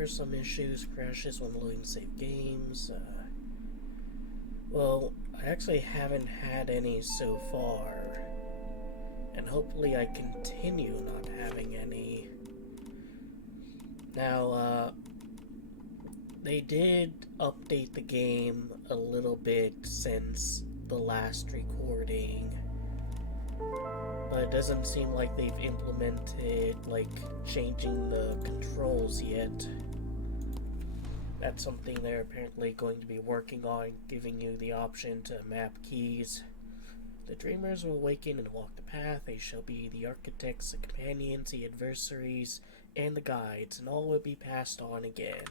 were some issues, crashes when loading save games. Well, I actually haven't had any so far, and hopefully I continue not having any. Now, they did update the game a little bit since the last recording, but it doesn't seem like they've implemented, like, changing the controls yet. That's something they're apparently going to be working on, giving you the option to map keys. The dreamers will awaken and walk the path. They shall be the architects, the companions, the adversaries, and the guides, and all will be passed on again.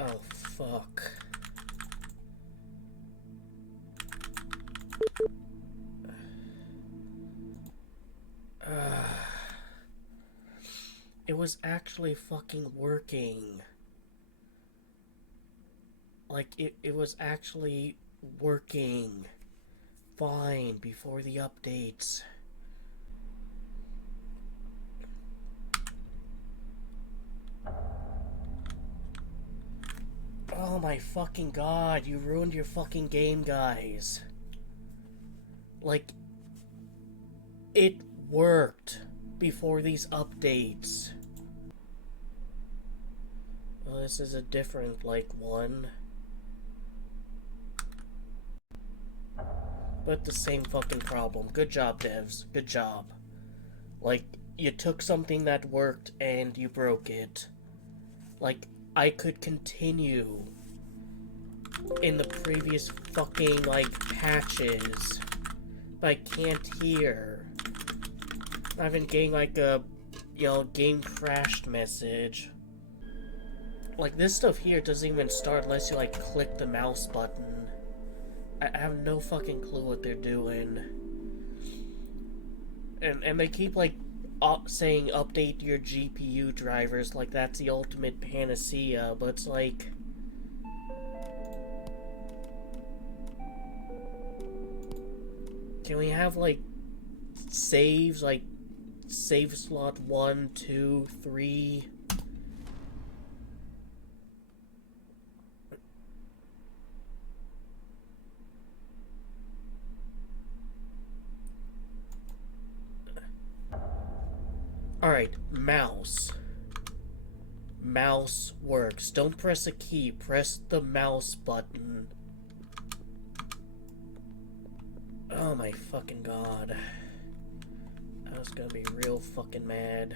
Oh, fuck. It was actually fucking working. Like, it was actually working fine before the updates. Oh my fucking god, you ruined your fucking game, guys. Like, it worked before these updates. Well, this is a different, like, one. But the same fucking problem. Good job, devs. Good job. Like, you took something that worked and you broke it. Like, I could continue in the previous fucking, like, patches, but I can't here. I've been getting, like, a, game crashed message. Like, this stuff here doesn't even start unless you, like, click the mouse button. I have no fucking clue what they're doing. And they keep, like, saying update your GPU drivers like that's the ultimate panacea, but it's like... Can we have, like, saves, like, save slot 1, 2, 3... Alright, mouse. Mouse works. Don't press a key, press the mouse button. Oh my fucking god. I was gonna be real fucking mad.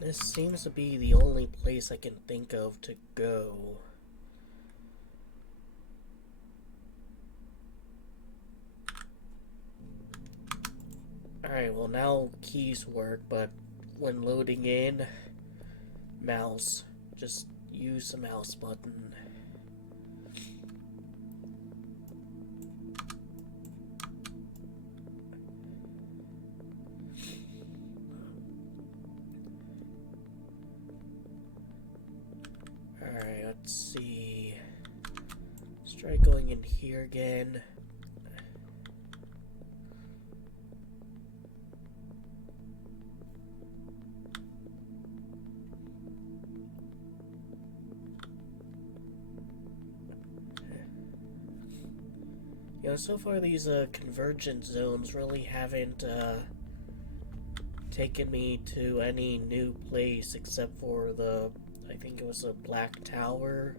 This seems to be the only place I can think of to go. Alright, well now keys work, but when loading in, mouse. Just use the mouse button. Alright, let's see. Let's try going in here again. So far these convergence zones really haven't taken me to any new place except for the, I think it was a Black Tower.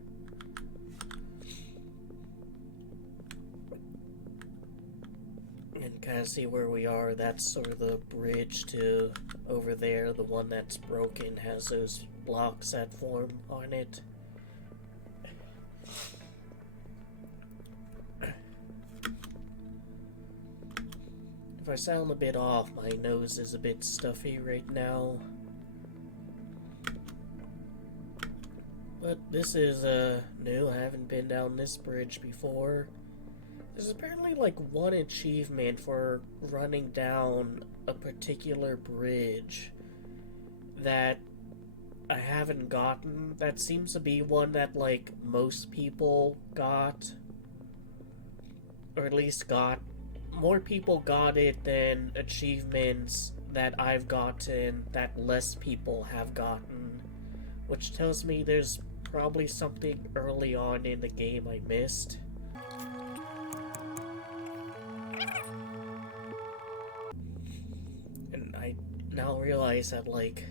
And kind of see where we are. That's sort of the bridge to over there. The one that's broken has those blocks that form on it. If I sound a bit off, my nose is a bit stuffy right now. But this is new. I haven't been down this bridge before. There's apparently like one achievement for running down a particular bridge that I haven't gotten. That seems to be one that like most people got, or at least got more people got it than achievements that I've gotten that less people have gotten, which tells me there's probably something early on in the game I missed. And I now realize that, like,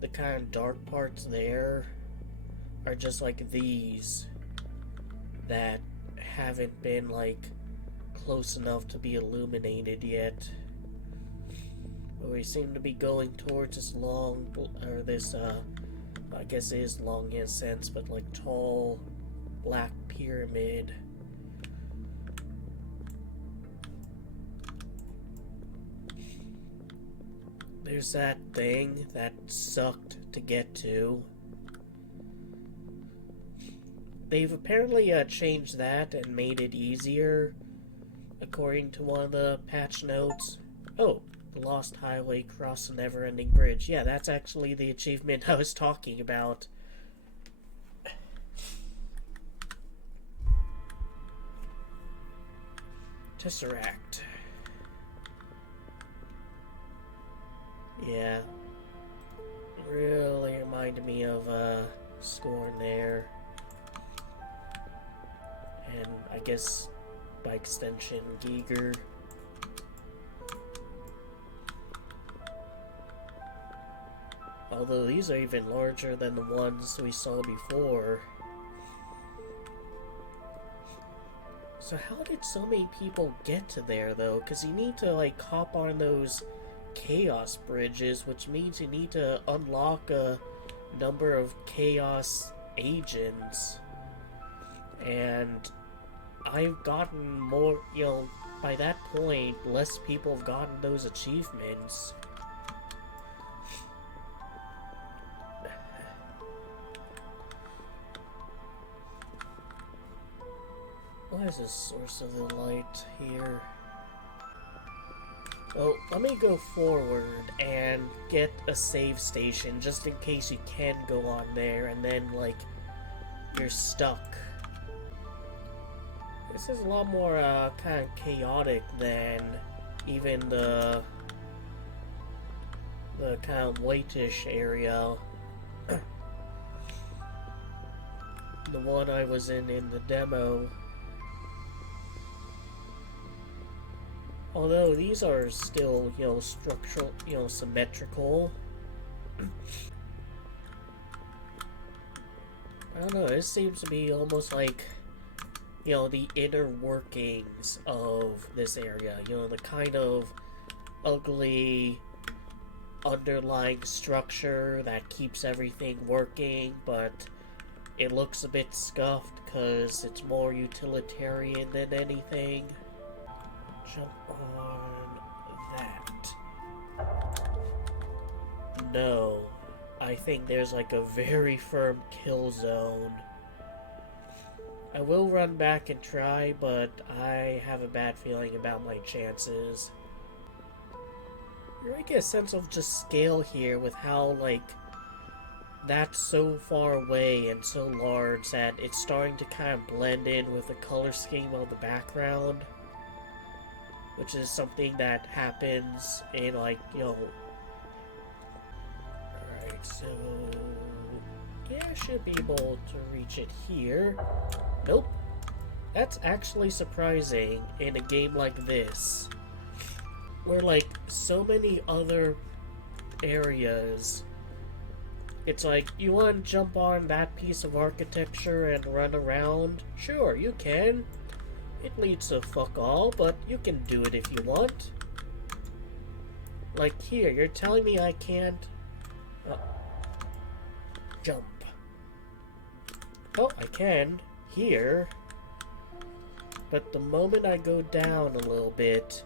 the kind of dark parts there are just like these that haven't been, like, close enough to be illuminated yet. But we seem to be going towards this long, or this, I guess it is long in a sense, but like tall black pyramid. There's that thing that sucked to get to. They've apparently changed that and made it easier, according to one of the patch notes. Oh, the Lost Highway Cross the Never-Ending Bridge. Yeah, that's actually the achievement I was talking about. Tesseract. Yeah. Really reminded me of Scorn there. And I guess by extension, Giger. Although these are even larger than the ones we saw before. So how did so many people get to there, though? Because you need to, like, hop on those chaos bridges, which means you need to unlock a number of chaos agents. And I've gotten more, you know, by that point, less people have gotten those achievements. What is the source of the light here? Well, let me go forward and get a save station just in case you can go on there and then, like, you're stuck. This is a lot more kind of chaotic than even the kind of whitish area. The one I was in the demo. Although these are still, you know, structural, you know, symmetrical. I don't know, this seems to be almost like, you know, the inner workings of this area. You know, the kind of ugly underlying structure that keeps everything working, but it looks a bit scuffed because it's more utilitarian than anything. Jump on that. No. I think there's like a very firm kill zone. I will run back and try, but I have a bad feeling about my chances. You really get a sense of just scale here with how, like, that's so far away and so large that it's starting to kind of blend in with the color scheme of the background. Which is something that happens in, like, you know... Alright, so... yeah, I should be able to reach it here. Nope. That's actually surprising in a game like this. Where, like, so many other areas... It's like, you want to jump on that piece of architecture and run around? Sure, you can. It leads to fuck all, but you can do it if you want. Like here, you're telling me I can't... jump. Oh, I can. Here. But the moment I go down a little bit,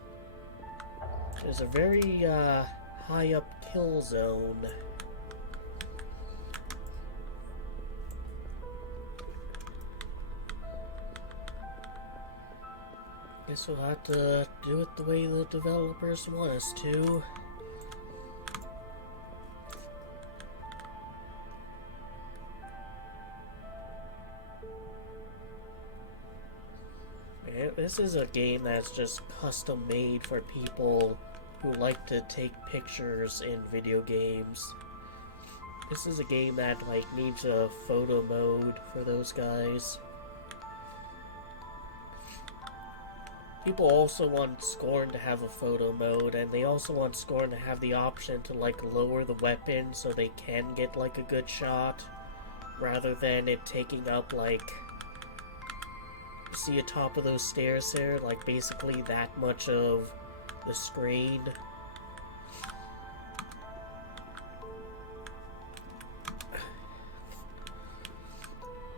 there's a very, high up kill zone. Guess we'll have to do it the way the developers want us to. This is a game that's just custom made for people who like to take pictures in video games. This is a game that like needs a photo mode for those guys. People also want Scorn to have a photo mode, and they also want Scorn to have the option to like lower the weapon so they can get like a good shot, rather than it taking up like, see at top of those stairs there, like basically that much of the screen.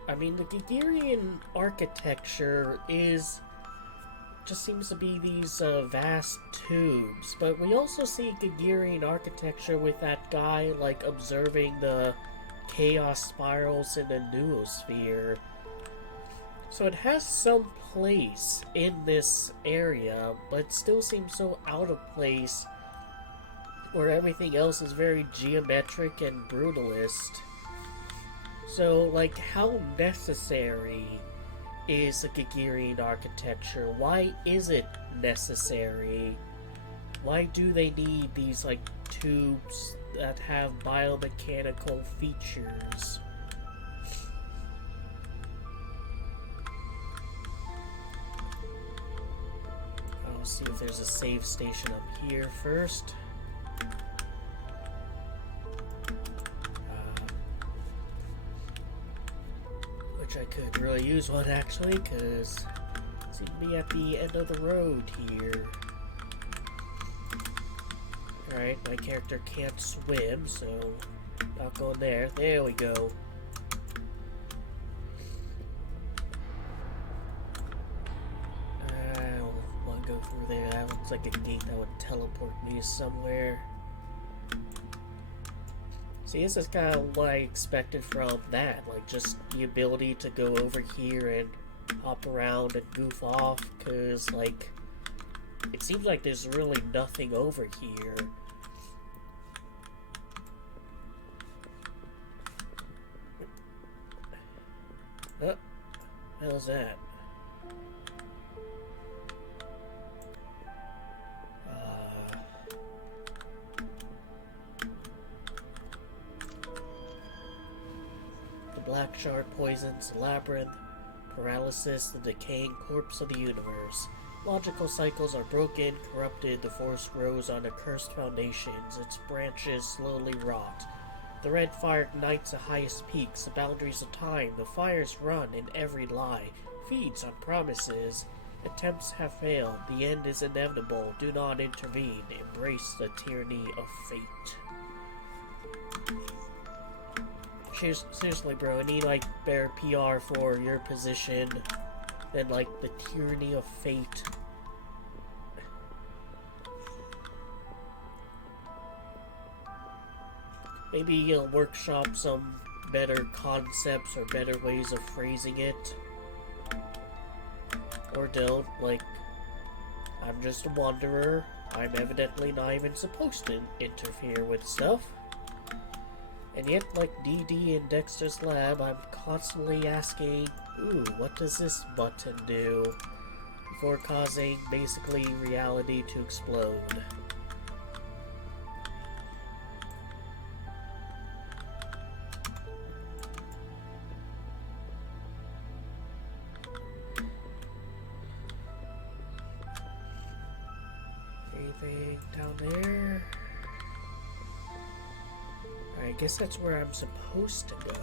I mean, the Gigerian architecture just seems to be these vast tubes, but we also see Gigerian architecture with that guy like observing the chaos spirals in the noosphere. So it has some place in this area, but still seems so out of place where everything else is very geometric and brutalist. So, like, how necessary is the Gigerian architecture? Why is it necessary? Why do they need these, like, tubes that have biomechanical features? I'll see if there's a save station up here first. I could really use one actually, because it seems to be at the end of the road here. Alright, my character can't swim, so not going there. There we go. I don't want to go through there. That looks like a gate that would teleport me somewhere. See, this is kind of what I expected from that, like just the ability to go over here and hop around and goof off, because like, it seems like there's really nothing over here. What the hell is that? Blackshard poisons, labyrinth, paralysis, the decaying corpse of the universe. Logical cycles are broken, corrupted, the forest grows on accursed foundations, its branches slowly rot. The red fire ignites the highest peaks, the boundaries of time, the fires run in every lie, feeds on promises. Attempts have failed, the end is inevitable, do not intervene, embrace the tyranny of fate. Seriously, bro, I need, like, better PR for your position than, like, the tyranny of fate. Maybe you'll workshop some better concepts or better ways of phrasing it. Or don't, like, I'm just a wanderer. I'm evidently not even supposed to interfere with stuff. And yet, like DD in Dexter's lab, I'm constantly asking, ooh, what does this button do? Before causing, basically, reality to explode. Anything down there? I guess that's where I'm supposed to go.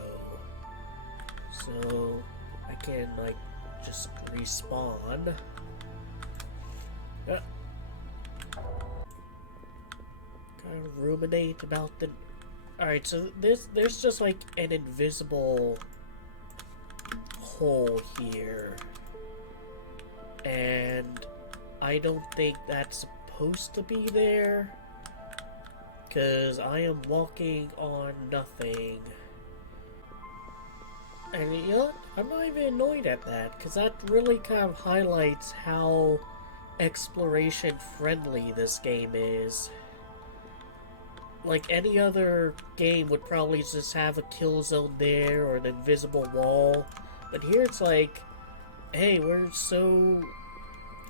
So I can like just respawn. Kind of ruminate about the. Alright, so there's just like an invisible hole here. And I don't think that's supposed to be there. Because I am walking on nothing. And you know what? I'm not even annoyed at that, because that really kind of highlights how exploration friendly this game is. Like any other game would probably just have a kill zone there or an invisible wall. But here it's like, hey, we're so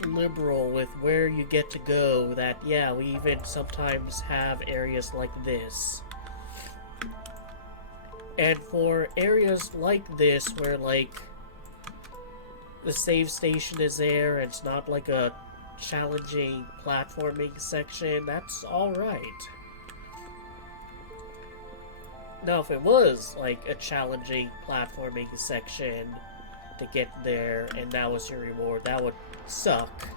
liberal with where you get to go that, yeah, we even sometimes have areas like this. And for areas like this where, like, the save station is there, and it's not like a challenging platforming section, that's alright. Now, if it was, like, a challenging platforming section to get there, and that was your reward, that would suck.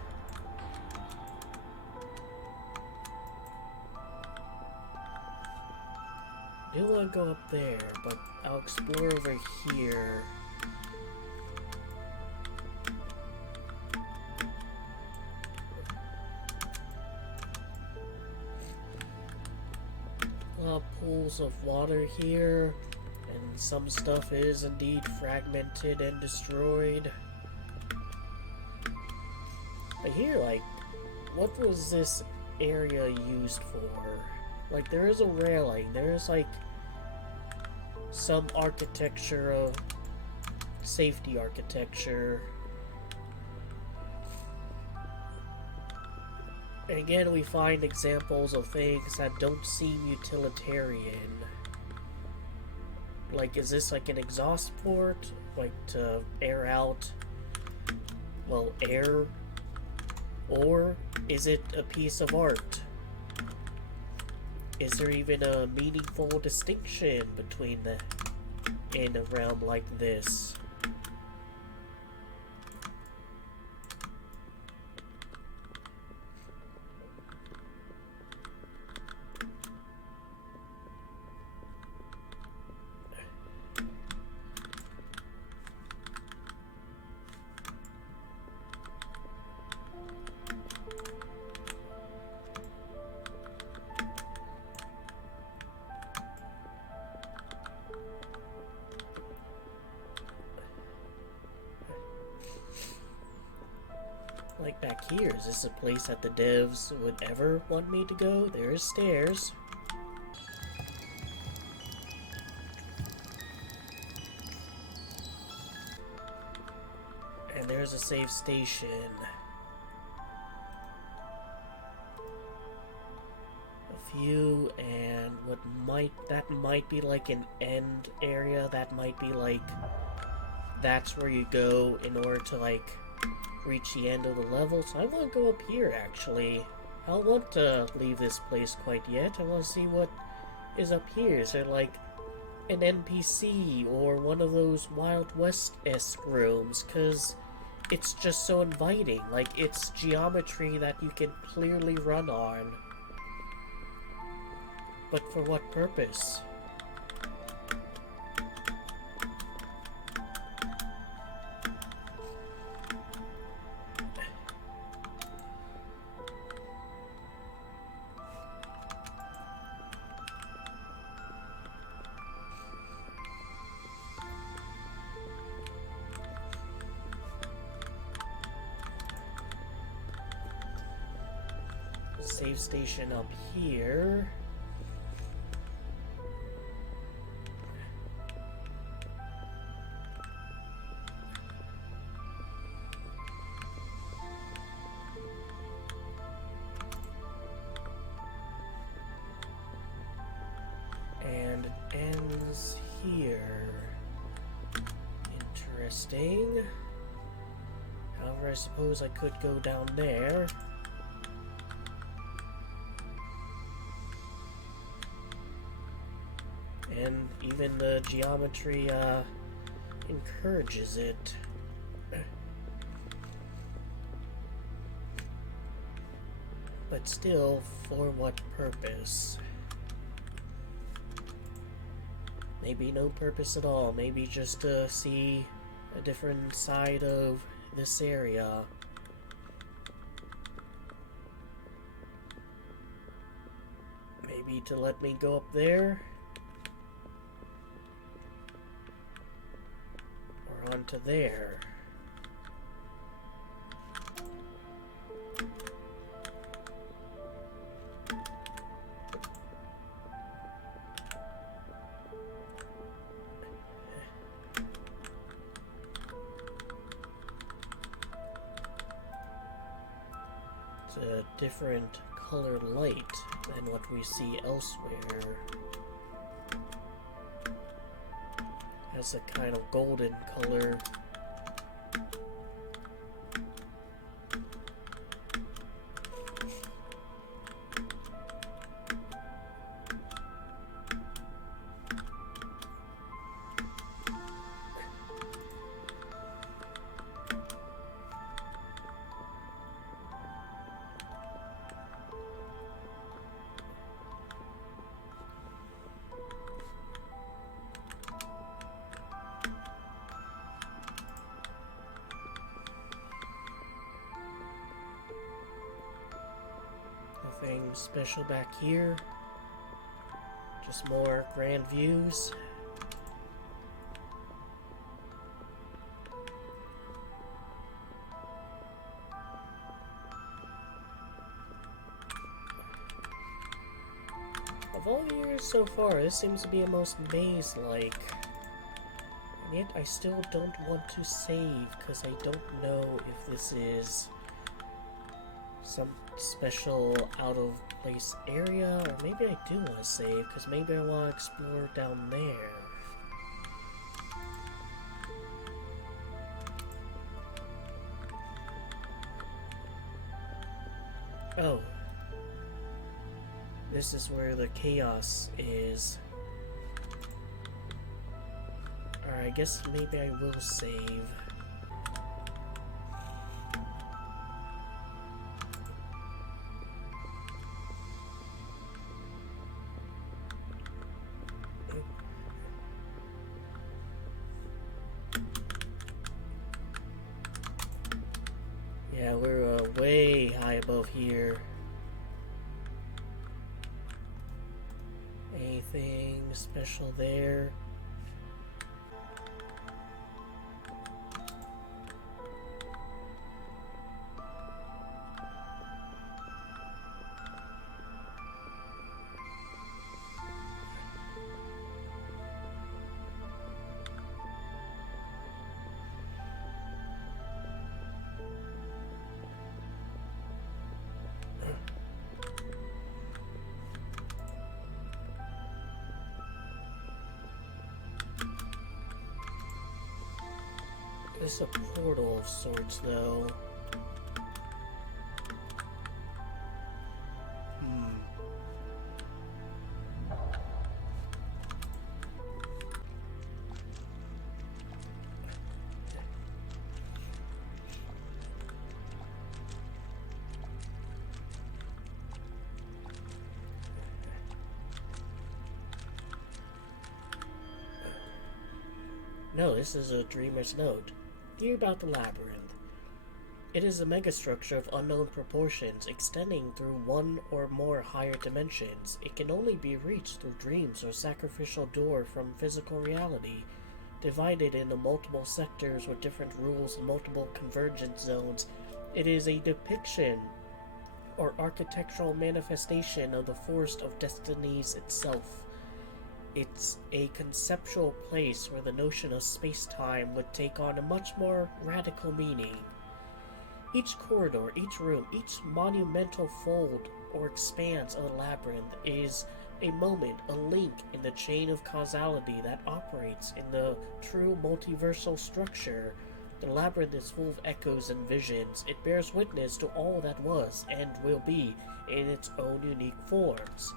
I do want to go up there, but I'll explore over here. Pools of water here, and some stuff is indeed fragmented and destroyed. But here, like, what was this area used for? Like, there is a railing, there is, like, some architecture of safety architecture. And again, we find examples of things that don't seem utilitarian. Like, is this like an exhaust port? Like, to air out, well, air? Or is it a piece of art? Is there even a meaningful distinction between the in a realm like this? Like back here, is this a place that the devs would ever want me to go? There's stairs. And there's a save station. A few, and that might be like an end area. That might be like, that's where you go in order to, like, reach the end of the level. So I want to go up here, actually. I don't want to leave this place quite yet. I want to see what is up here. Is there like an NPC or one of those Wild West-esque rooms? Because it's just so inviting. Like, it's geometry that you can clearly run on. But for what purpose? Save station up here. And it ends here. Interesting. However, I suppose I could go down there. And even the geometry encourages it. But still, for what purpose? Maybe no purpose at all. Maybe just to see a different side of this area. Maybe to let me go up there. Or onto there. a different colored light than what we see elsewhere. Has a kind of golden color. Nothing special back here. Just more grand views. Of all years so far, this seems to be the most maze-like. And yet I still don't want to save, because I don't know if this is some special out-of-place area, or maybe I do want to save, because maybe I want to explore down there. Oh. This is where the chaos is. Alright, I guess maybe I will save. Yeah, we're way high above here. Anything special there? It's a portal of sorts, though. No, this is a dreamer's note. Hear about the labyrinth. It is a megastructure of unknown proportions, extending through one or more higher dimensions. It can only be reached through dreams or sacrificial door from physical reality, divided into multiple sectors with different rules and multiple convergence zones. It is a depiction or architectural manifestation of the forest of destinies itself. It's a conceptual place where the notion of space-time would take on a much more radical meaning. Each corridor, each room, each monumental fold or expanse of the labyrinth is a moment, a link in the chain of causality that operates in the true multiversal structure. The labyrinth is full of echoes and visions. It bears witness to all that was and will be in its own unique forms.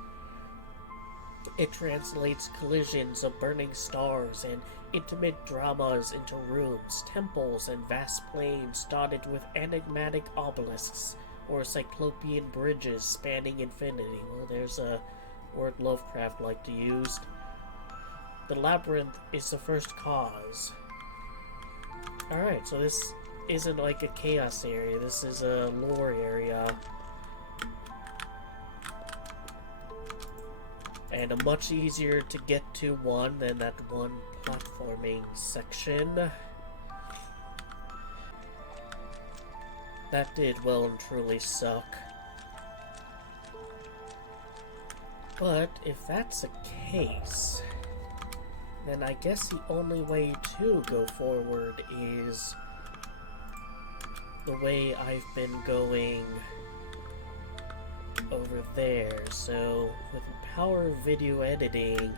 It translates collisions of burning stars and intimate dramas into rooms, temples, and vast plains dotted with enigmatic obelisks or cyclopean bridges spanning infinity. Well, there's a word Lovecraft liked to use. The labyrinth is the first cause. Alright, so this isn't like a chaos area, this is a lore area. And a much easier to get to one than that one platforming section. That did well and truly suck. But if that's the case, then I guess the only way to go forward is the way I've been going over there. So with power video editing,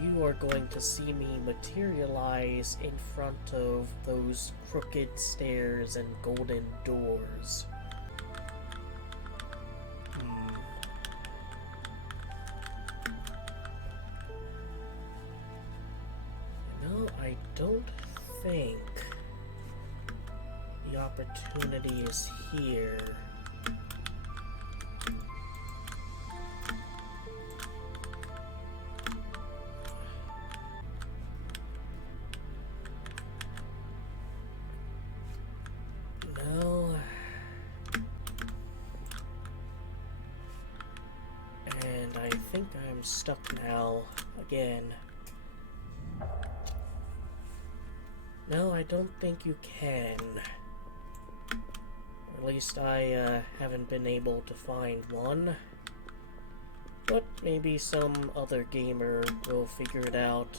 you are going to see me materialize in front of those crooked stairs and golden doors. No, I don't think the opportunity is here. No. And I think I'm stuck now, again. No, I don't think you can. At least I haven't been able to find one. But maybe some other gamer will figure it out.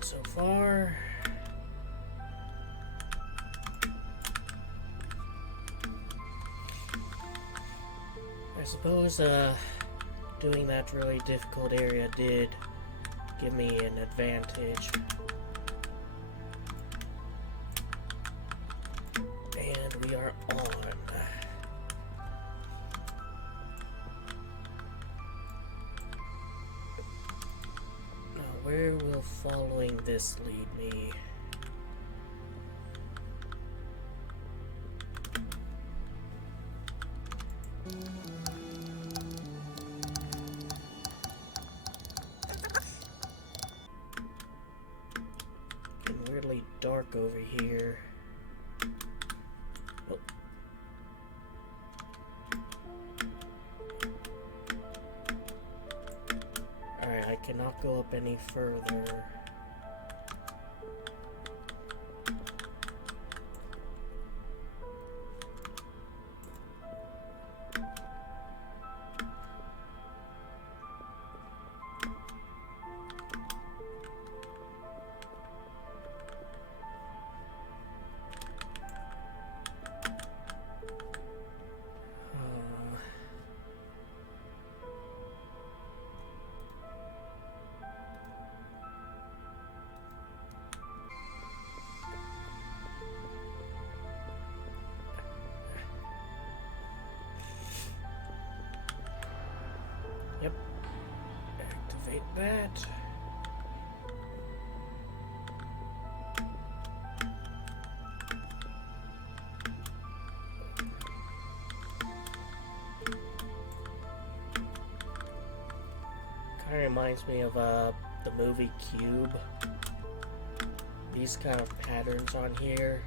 So far, I suppose doing that really difficult area did give me an advantage. And we are on. Where will following this lead me? Getting weirdly dark over here. Oh. Alright, I cannot go up any further. Yep. Activate that. Kind of reminds me of the movie Cube. These kind of patterns on here.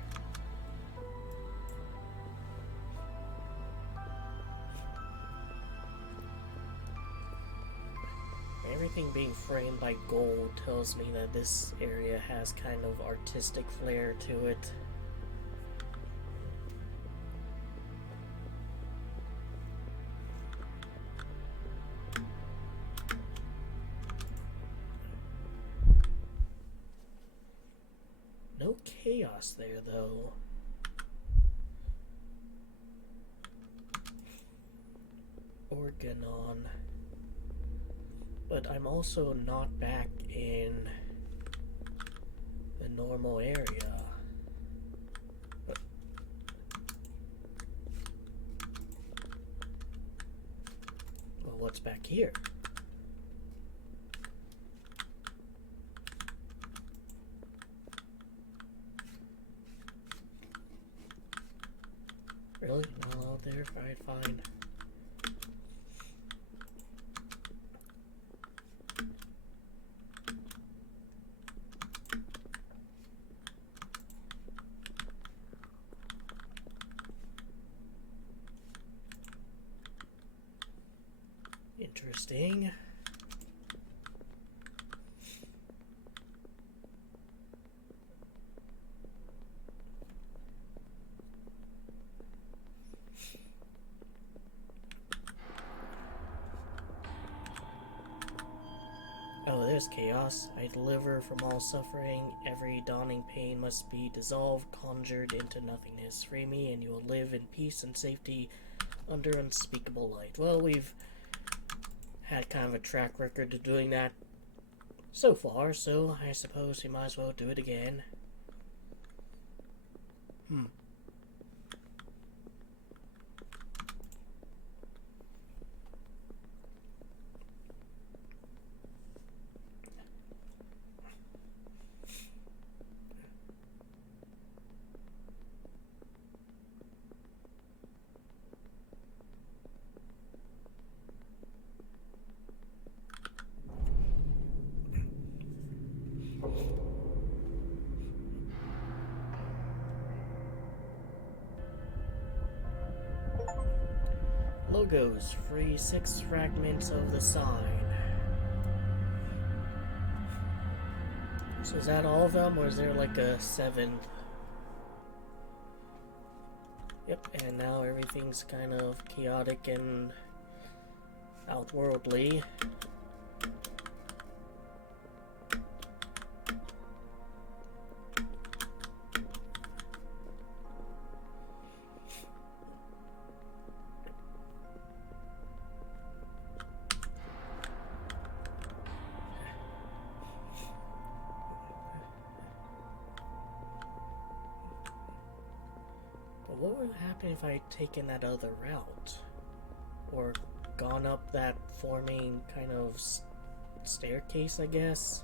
Everything being framed by gold tells me that this area has kind of artistic flair to it. No chaos there, though. Organon. But I'm also not back in the normal area. Well, what's back here? Really? No out there? Alright, fine. Interesting. this, chaos. I deliver from all suffering. Every dawning pain must be dissolved, conjured into nothingness. Free me, and you will live in peace and safety under unspeakable light. Well, we've had kind of a track record of doing that so far, so I suppose we might as well do it again. Logos, free 6 fragments of the sign. So is that all of them, or is there like a 7th? Yep, and now everything's kind of chaotic and outworldly. What would happen if I had taken that other route? Or gone up that forming kind of staircase, I guess?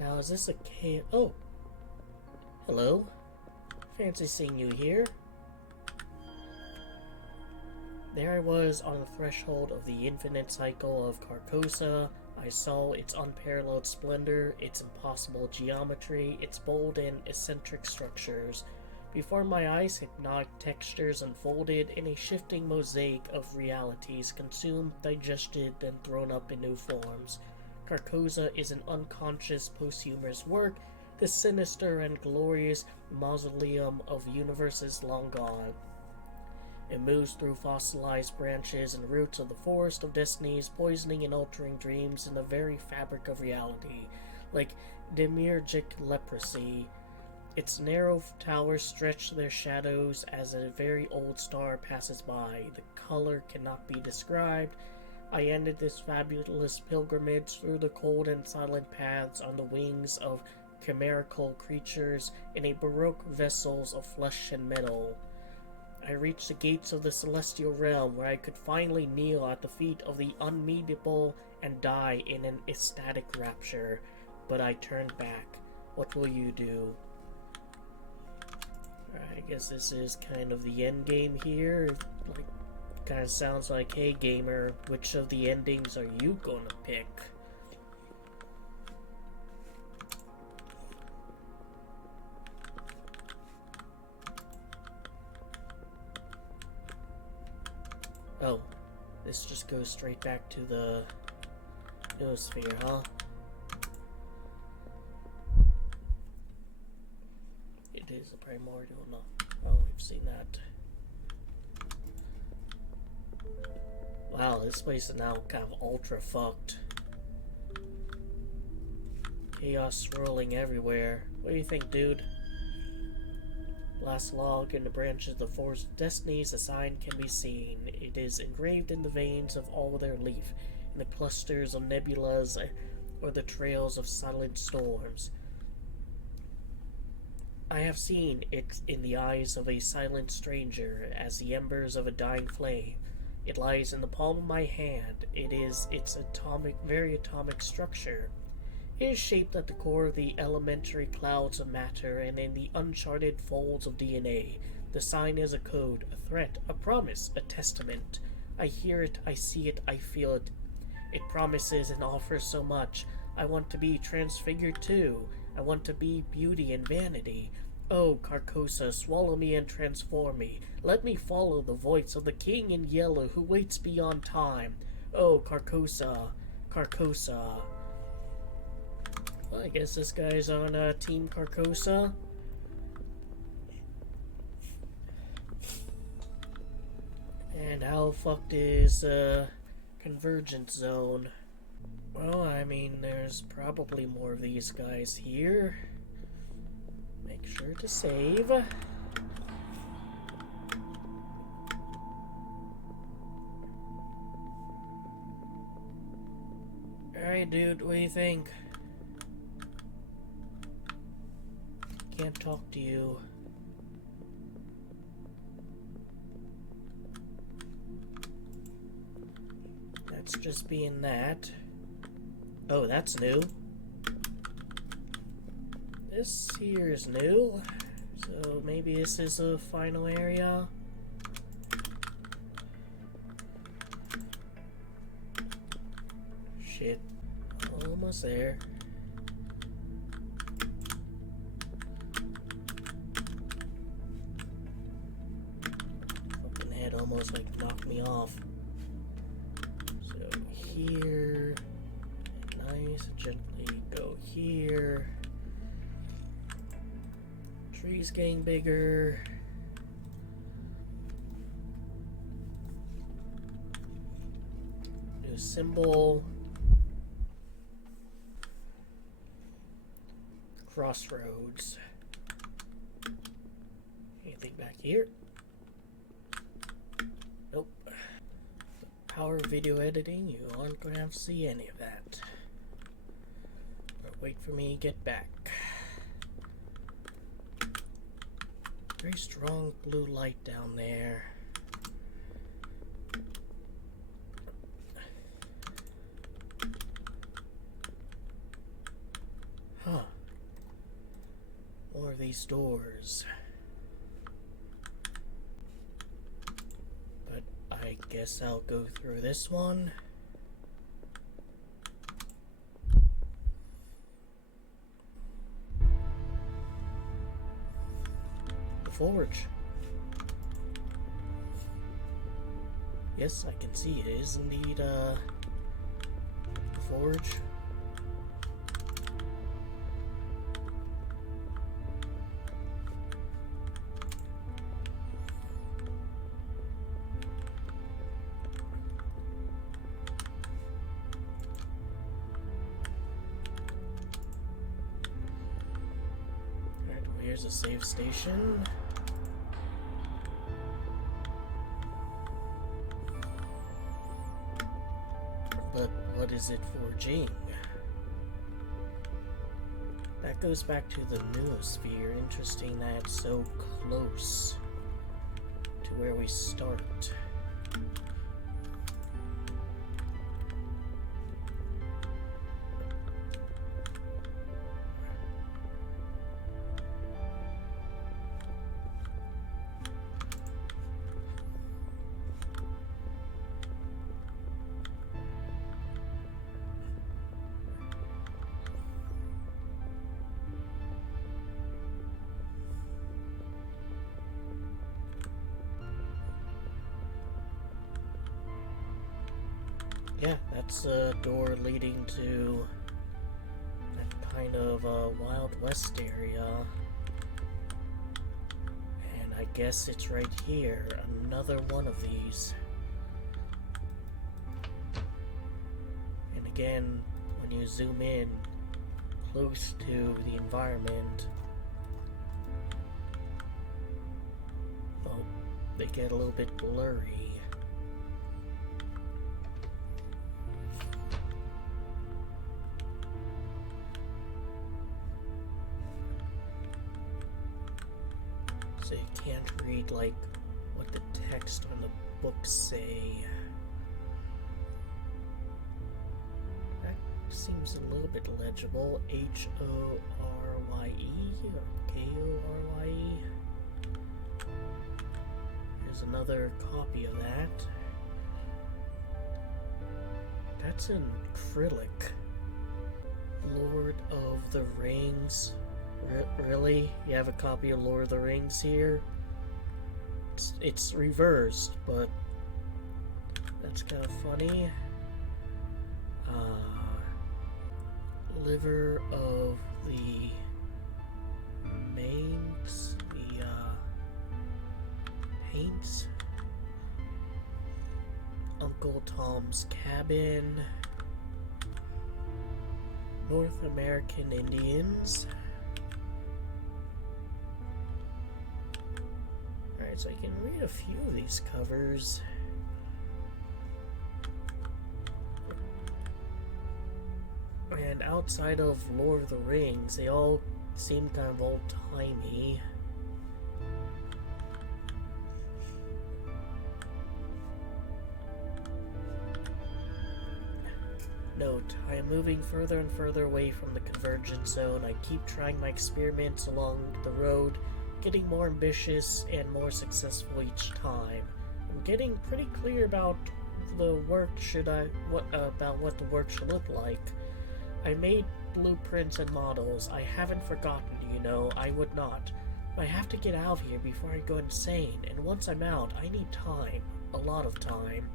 Now, is this a cave? Oh! Hello. Fancy seeing you here. There I was on the threshold of the infinite cycle of Carcosa. I saw its unparalleled splendor, its impossible geometry, its bold and eccentric structures. Before my eyes, hypnotic textures unfolded in a shifting mosaic of realities, consumed, digested, then thrown up in new forms. Carcosa is an unconscious posthumous work, the sinister and glorious mausoleum of universes long gone. It moves through fossilized branches and roots of the forest of destinies, poisoning and altering dreams in the very fabric of reality, like demiurgic leprosy. Its narrow towers stretch their shadows as a very old star passes by. The color cannot be described. I ended this fabulous pilgrimage through the cold and silent paths on the wings of chimerical creatures in a baroque vessels of flesh and metal. I reached the gates of the celestial realm, where I could finally kneel at the feet of the unmeetable and die in an ecstatic rapture. But I turned back. What will you do? I guess this is kind of the end game here. Like, kind of sounds like, hey gamer, which of the endings are you gonna pick? Oh, this just goes straight back to the noosphere, huh? It is a primordial, no. Oh, we've seen that. Wow, this place is now kind of ultra fucked. Chaos swirling everywhere. What do you think, dude? Last log in the branches of the forest of destinies, a sign can be seen. It is engraved in the veins of all their leaf, in the clusters of nebulas, or the trails of silent storms. I have seen it in the eyes of a silent stranger, as the embers of a dying flame. It lies in the palm of my hand. It is its very atomic structure. It is shaped at the core of the elementary clouds of matter and in the uncharted folds of DNA. The sign is a code, a threat, a promise, a testament. I hear it, I see it, I feel it. It promises and offers so much. I want to be transfigured too. I want to be beauty and vanity. Oh, Carcosa, swallow me and transform me. Let me follow the voice of the king in yellow who waits beyond time. Oh, Carcosa, Carcosa. Well, I guess this guy's on Team Carcosa. And how fucked is Convergence Zone? Well, I mean, there's probably more of these guys here. Make sure to save. Alright, dude, what do you think? Can't talk to you. That's just being that. Oh, that's new. This here is new. So maybe this is a final area. Shit. Almost there. Fucking head almost like knocked me off. So here. Nice, gently go here. Trees getting bigger. New symbol. Crossroads. Anything back here? Nope. The power of video editing, you aren't going to have to see any of that. But wait for me to get back. Very strong blue light down there. Huh. More of these doors. But I guess I'll go through this one. The forge. Yes, I can see it is indeed a forge. Here's a save station. But what is it forging? That goes back to the noosphere. Interesting that it's so close to where we start. Yeah, that's a door leading to that kind of Wild West area. And I guess it's right here, another one of these. And again, when you zoom in close to the environment, well, they get a little bit blurry. So you can't read, like, what the text on the books say. That seems a little bit legible. H-O-R-Y-E or K-O-R-Y-E. There's another copy of that. That's an acrylic. Lord of the Rings. Really? You have a copy of Lord of the Rings here? It's reversed, but that's kind of funny. liver of the mains, the paints, Uncle Tom's cabin, North American Indians. Alright, so I can read a few of these covers. And outside of Lord of the Rings, they all seem kind of old-timey. Note, I am moving further and further away from the convergence zone. I keep trying my experiments along the road, getting more ambitious and more successful each time. I'm getting pretty clear about the work about what the work should look like. I made blueprints and models. I haven't forgotten, you know, I would not. I have to get out of here before I go insane, and once I'm out, I need time. A lot of time.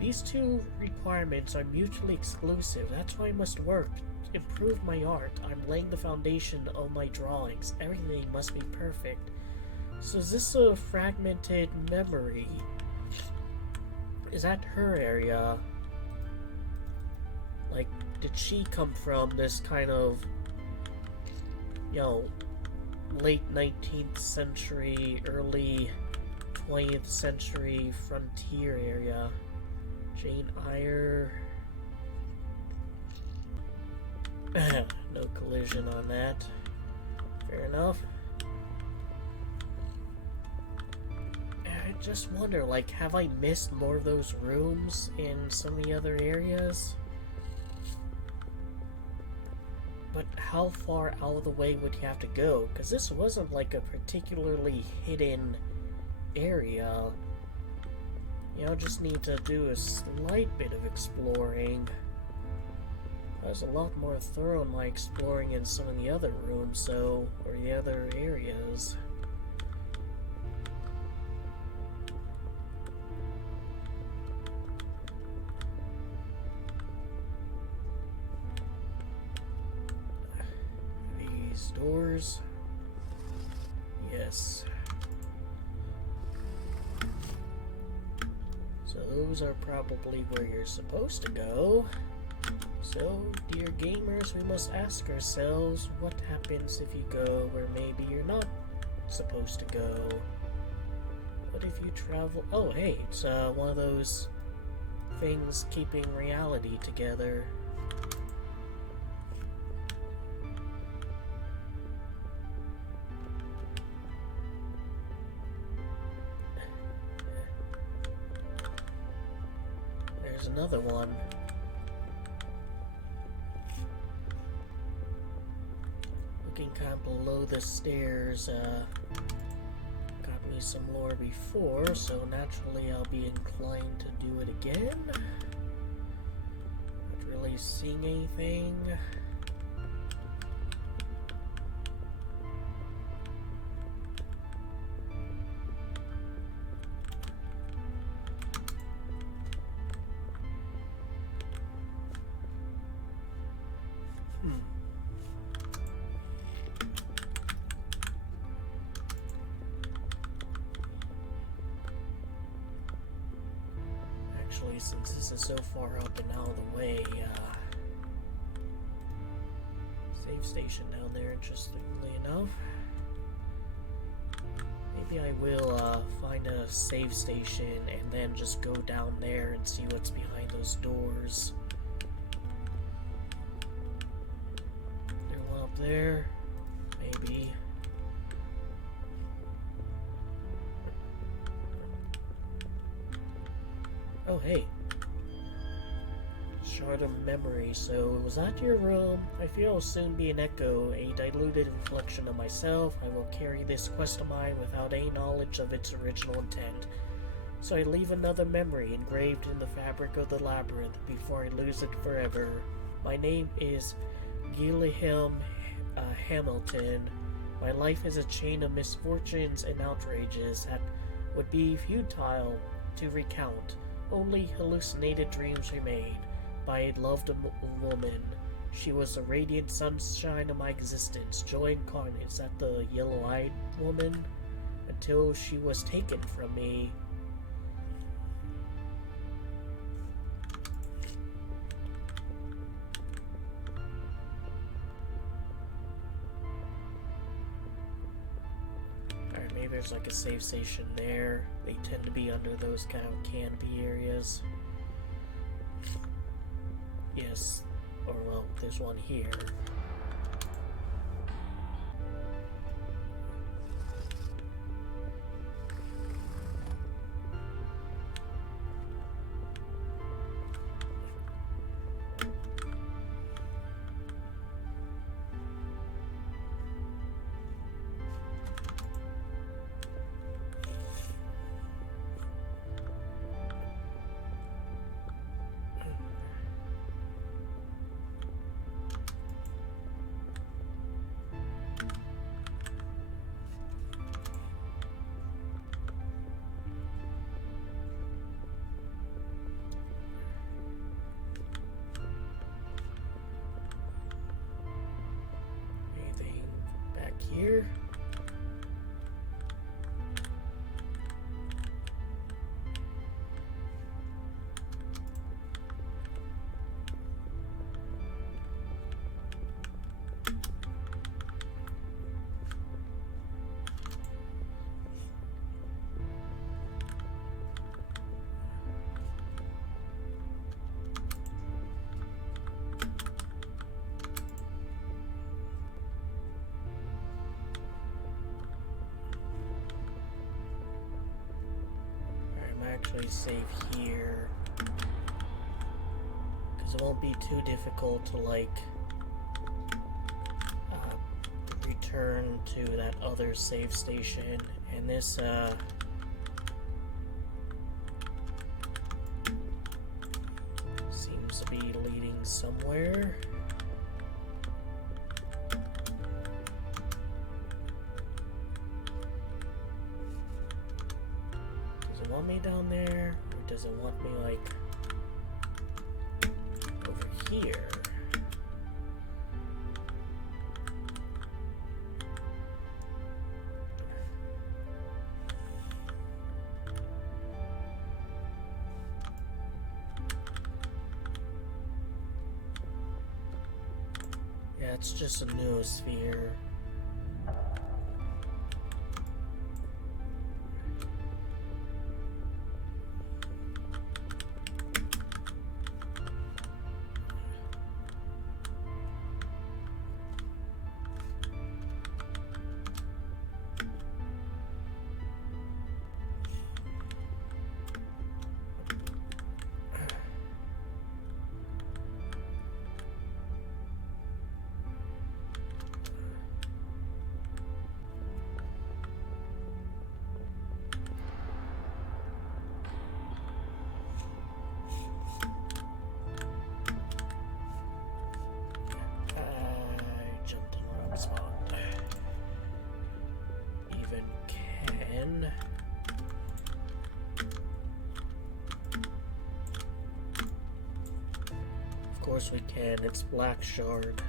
These two requirements are mutually exclusive. That's why I must work, improve my art. I'm laying the foundation of my drawings. Everything must be perfect. So is this a fragmented memory? Is that her area? Like, did she come from this kind of, you know, late 19th century, early 20th century frontier area? Jane Eyre. No collision on that. Fair enough. I just wonder, like, have I missed more of those rooms in some of the other areas? But how far out of the way would you have to go? Because this wasn't like a particularly hidden area. You know, just need to do a slight bit of exploring. I was a lot more thorough in my exploring in some of the other rooms, or the other areas. These doors. Yes. So those are probably where you're supposed to go. So, dear gamers, we must ask ourselves, what happens if you go where maybe you're not supposed to go? What if you travel... Oh, hey, it's one of those things keeping reality together. There's another one. Looking kind of below the stairs, got me some lore before, so naturally I'll be inclined to do it again. Not really seeing anything. Actually, since this is so far up and out of the way, save station down there, interestingly enough. Maybe I will find a save station and then just go down there and see what's behind those doors. There one up there, maybe. Oh, hey. Shard of memory. So, was that your room? I fear I'll soon be an echo, a diluted reflection of myself. I will carry this quest of mine without any knowledge of its original intent. So I leave another memory engraved in the fabric of the labyrinth before I lose it forever. My name is Gilliam Hamilton. My life is a chain of misfortunes and outrages that would be futile to recount. Only hallucinated dreams remain by a loved woman. She was the radiant sunshine of my existence, joy incarnate. Is that the yellow-eyed woman? Until she was taken from me. Alright, maybe there's like a save station there. They tend to be under those kind of canopy areas. Yes. Or, well, there's one here. Here. Actually save here because it won't be too difficult to like return to that other save station, and this seems to be leading somewhere. Want me down there, or does it want me like over here? Yeah, it's just a noosphere. Of course we can, it's Blackshard.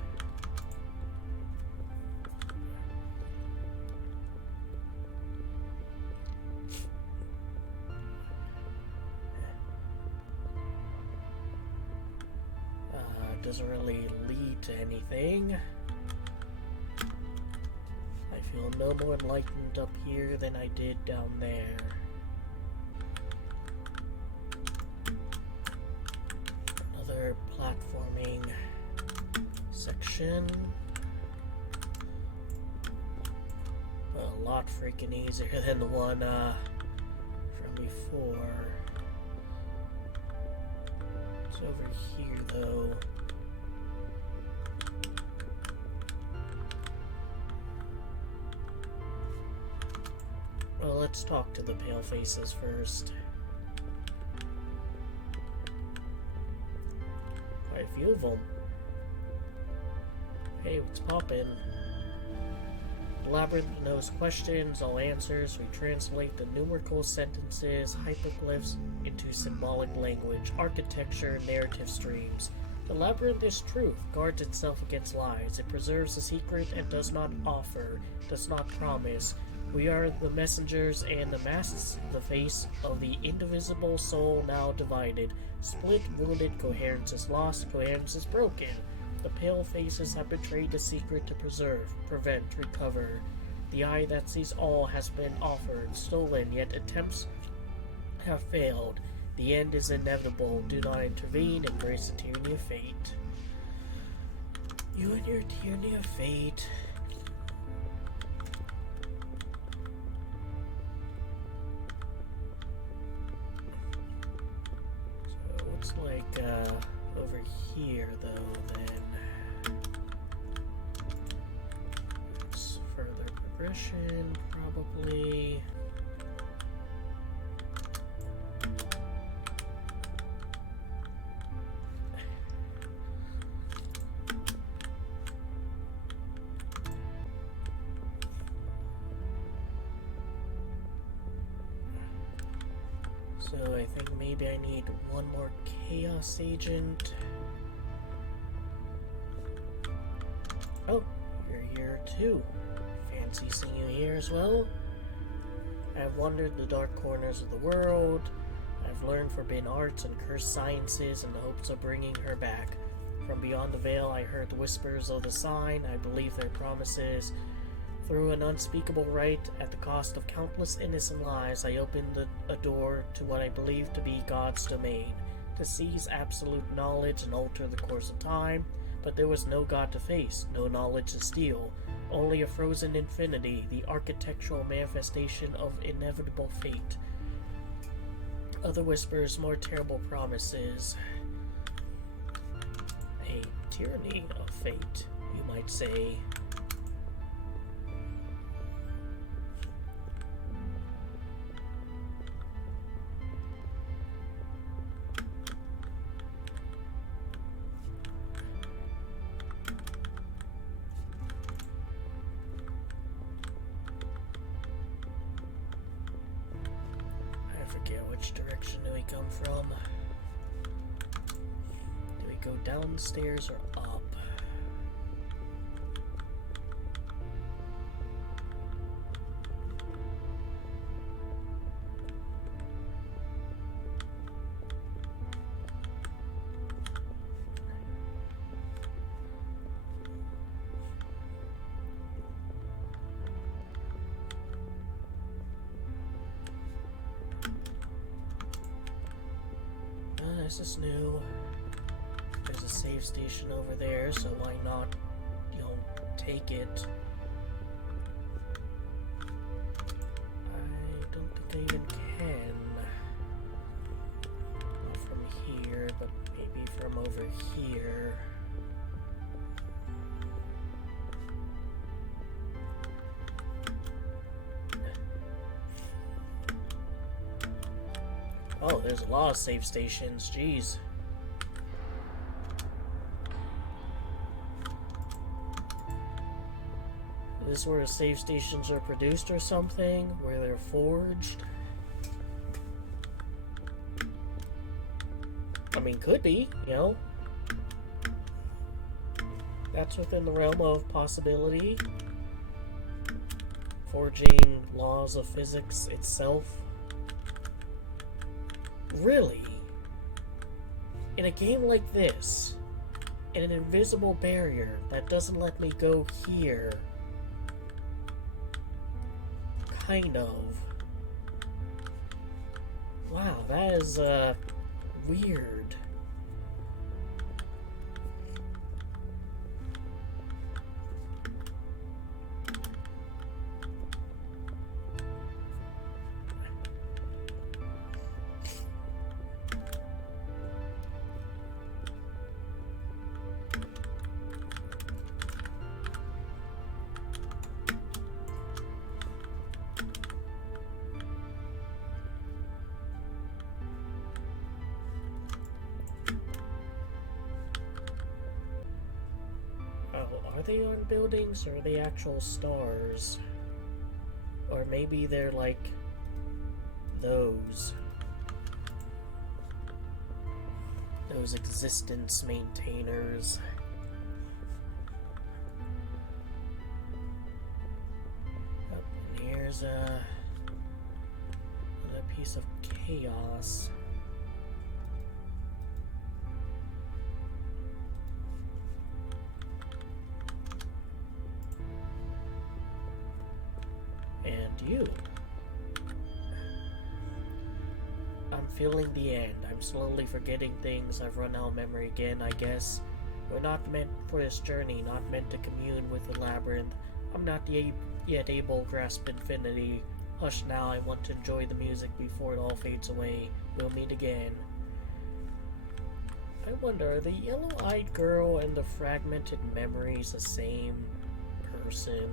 Doesn't really lead to anything. I feel no more enlightened up here than I did down there. Another platforming section. A lot freaking easier than the one from before. It's over here though. Well, let's talk to the palefaces first. Quite a few of them. Hey, what's poppin'? Labyrinth knows questions, all answers. We translate the numerical sentences, hyperglyphs into symbolic language, architecture, narrative streams. The labyrinth is truth, guards itself against lies. It preserves the secret and does not offer, does not promise. We are the messengers and the masks, the face of the indivisible soul now divided. Split, wounded, coherence is lost, coherence is broken. The pale faces have betrayed the secret to preserve, prevent, recover. The eye that sees all has been offered, stolen, yet attempts have failed. The end is inevitable. Do not intervene. Embrace the tyranny of fate. You and your tyranny of fate. So it looks like over here, though, then. It's further progression, probably. So I think maybe I need one more Chaos Agent. Oh, you're here too. Fancy seeing you here as well. I've wandered the dark corners of the world. I've learned forbidden arts and cursed sciences in the hopes of bringing her back. From beyond the veil I heard the whispers of the sign. I believe their promises. Through an unspeakable rite, at the cost of countless innocent lives, I opened a door to what I believe to be God's domain, to seize absolute knowledge and alter the course of time. But there was no God to face, no knowledge to steal, only a frozen infinity, the architectural manifestation of inevitable fate. Other whispers, more terrible promises. A tyranny of fate, you might say. Which direction do we come from? Do we go downstairs or up? This is new. There's a save station over there, so why not, take it? I don't think I even can. Not from here, but maybe from over here. Oh, there's a lot of save stations, jeez. Is this where the save stations are produced or something? Where they're forged? I mean, could be, That's within the realm of possibility. Forging laws of physics itself. Really? In a game like this, in an invisible barrier that doesn't let me go here, kind of. Wow, that is, weird. Are they on buildings, or are they actual stars? Or maybe they're like those. those existence maintainers. Oh, and here's a piece of chaos. And you. I'm feeling the end. I'm slowly forgetting things. I've run out of memory again, I guess. We're not meant for this journey, not meant to commune with the labyrinth. I'm not yet able to grasp infinity. Hush now, I want to enjoy the music before it all fades away. We'll meet again. I wonder, are the yellow-eyed girl and the fragmented memories the same person?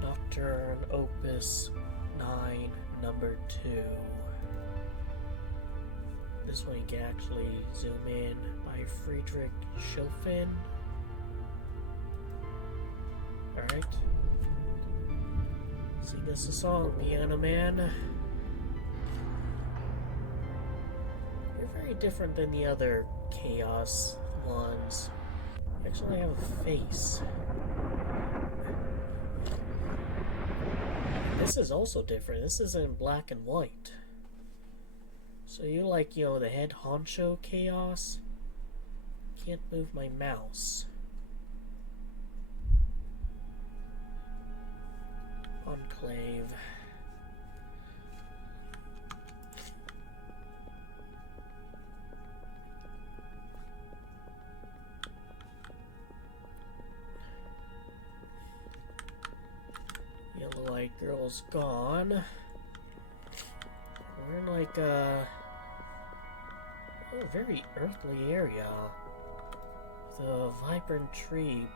Nocturne, Opus 9, number 2. This one you can actually zoom in, by Friedrich Chopin. Alright. Sing us a song, Piano Man. You're very different than the other Chaos ones. You actually have a face. This is also different. This is in black and white. So you like, you know, the head honcho Chaos? Can't move my mouse. Enclave. Yellow-eyed girl's gone. We're in like a very earthly area. The vibrant tree.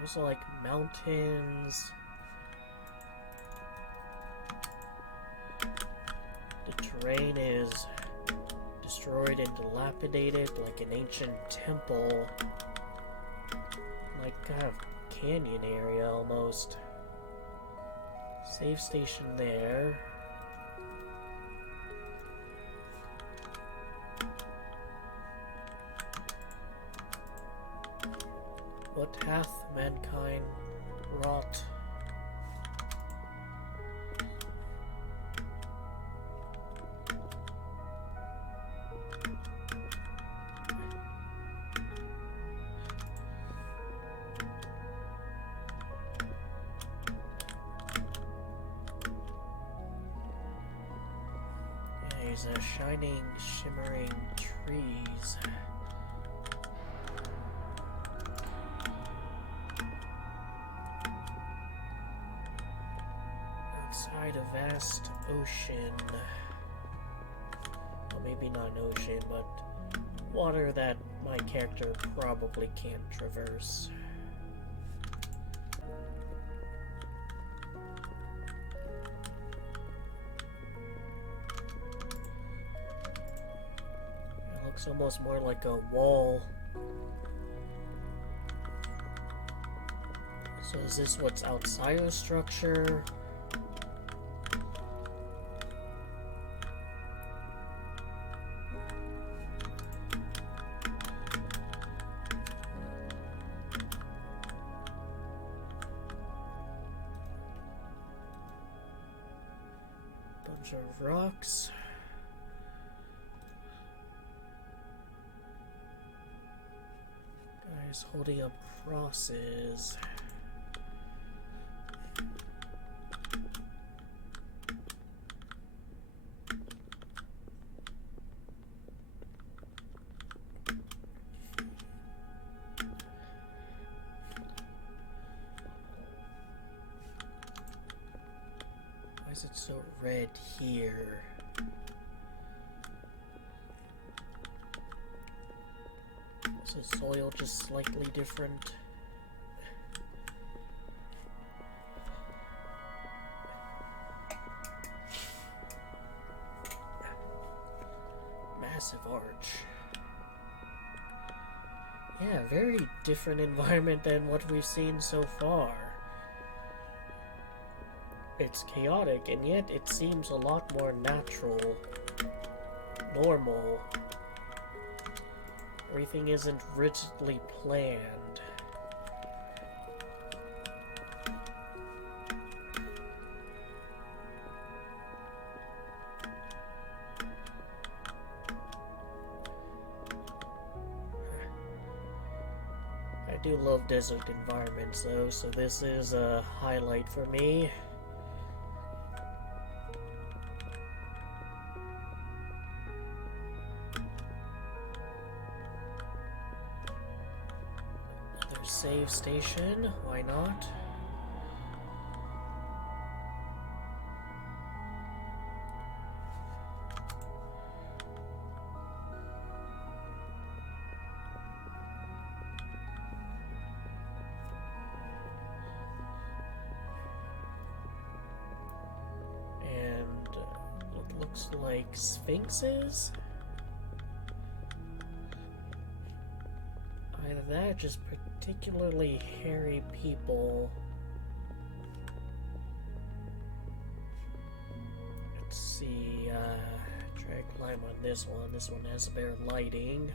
Also like mountains. The terrain is destroyed and dilapidated like an ancient temple. Like kind of canyon area almost. Save station there. What hath mankind wrought? These are shining, shimmering trees. Outside a vast ocean. Well, maybe not an ocean, but water that my character probably can't traverse. It looks almost more like a wall. So is this what's outside of the structure? Bunch of rocks. Guys holding up crosses. Why is it so red here? Is the soil just slightly different? Massive arch. Yeah, very different environment than what we've seen so far. It's chaotic, and yet it seems a lot more natural, normal. Everything isn't rigidly planned. I do love desert environments though, so this is a highlight for me. Another save station, why not? Like sphinxes? Either that or just particularly hairy people. Let's see, try to climb on this one. This one has better lighting.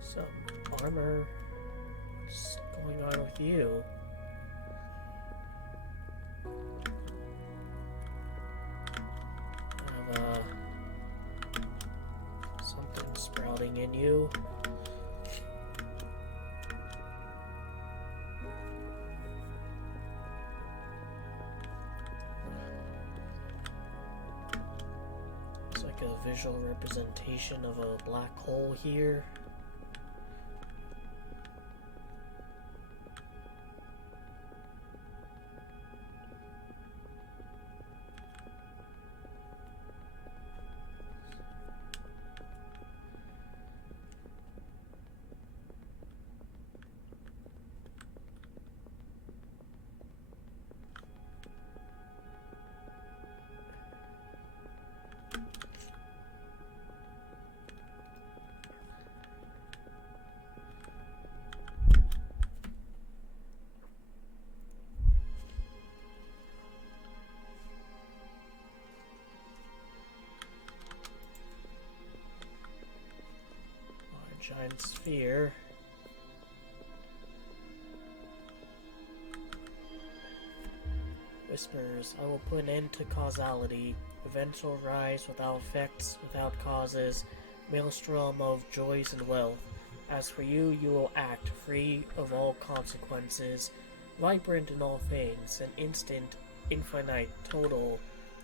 Some armor. What's going on with you? Have something sprouting in you. It's like a visual representation of a black hole here. Giant sphere. Whispers, I will put an end to causality. Events will rise without effects, without causes, maelstrom of joys and wealth. As for you, you will act, free of all consequences, vibrant in all things, an instant, infinite, total.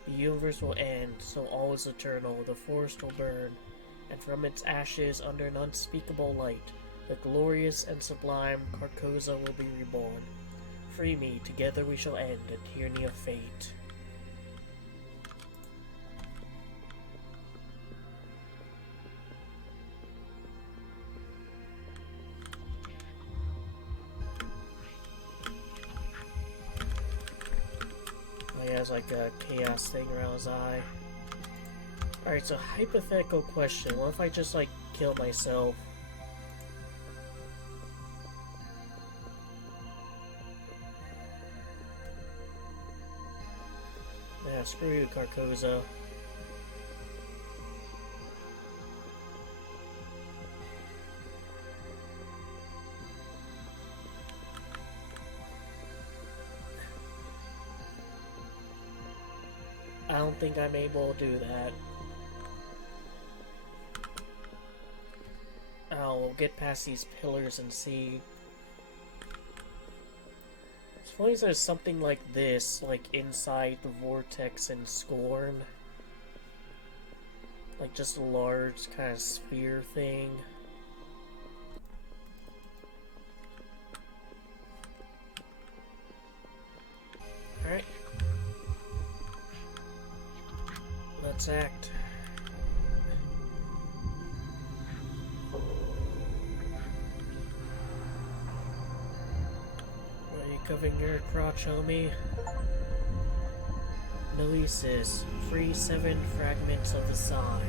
The universe will end, so all is eternal, the forest will burn, and from its ashes, under an unspeakable light, the glorious and sublime Carcosa will be reborn. Free me, together we shall end a tyranny of fate. Oh, he has like a chaos thing around his eye. Alright, so hypothetical question. What if I just, like, kill myself? Yeah, screw you, Carcosa. I don't think I'm able to do that. I'll get past these pillars and see. As long as there's something like this, like inside the vortex and Scorn. Like just a large kind of sphere thing. Alright. Let's act. Are you covering your crotch, homie? Noesis, free 7 fragments of the sign.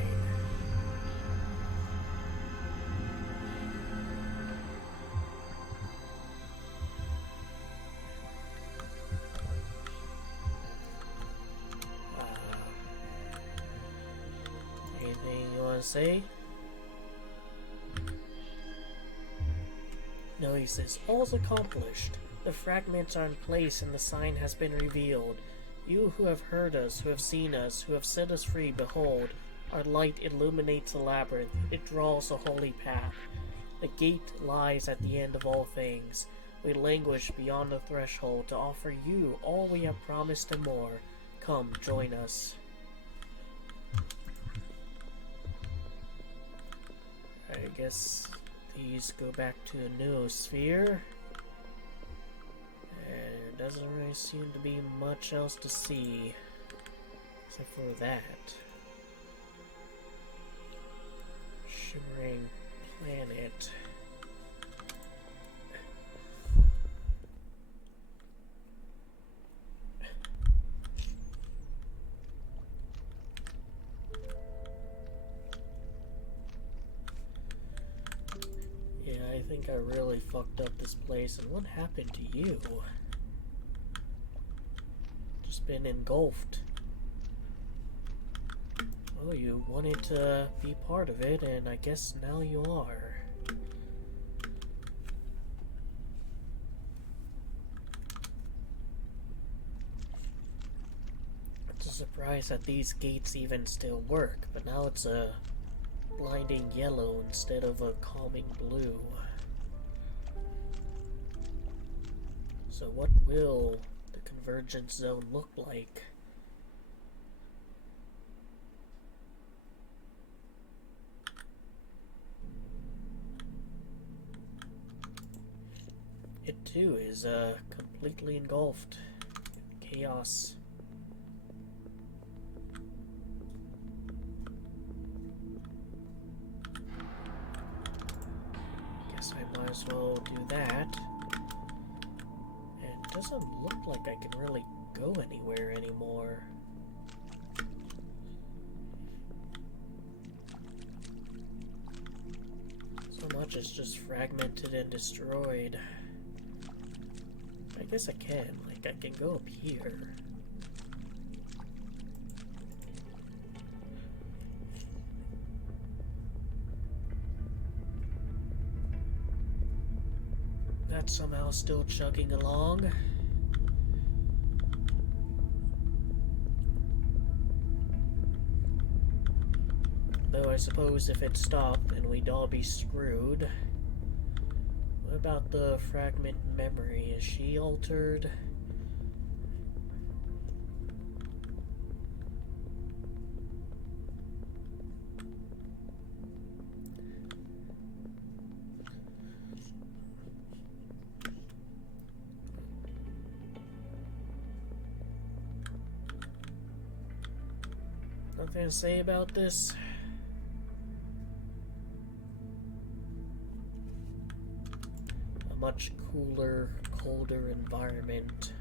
Anything you want to say? Noesis, all's accomplished. The fragments are in place and the sign has been revealed. You who have heard us, who have seen us, who have set us free, behold, our light illuminates the labyrinth, it draws a holy path. The gate lies at the end of all things. We languish beyond the threshold to offer you all we have promised and more. Come, join us. I guess these go back to a noosphere. And there doesn't really seem to be much else to see except for that. Shimmering planet. Yeah, I think I really fucked up this place. And what happened to you? Just been engulfed. Oh, you wanted to be part of it, and I guess now you are. It's a surprise that these gates even still work, but now it's a blinding yellow instead of a calming blue. So what will the convergence zone look like? It too is completely engulfed in chaos. Guess I might as well do that. And it doesn't look like I can really go anywhere anymore. So much is just fragmented and destroyed. I guess I can. Like, I can go up here. That's somehow still chugging along. Though I suppose if it stopped, then we'd all be screwed. What about the fragment memory? Is she altered? Nothing to say about this? Much cooler, colder environment.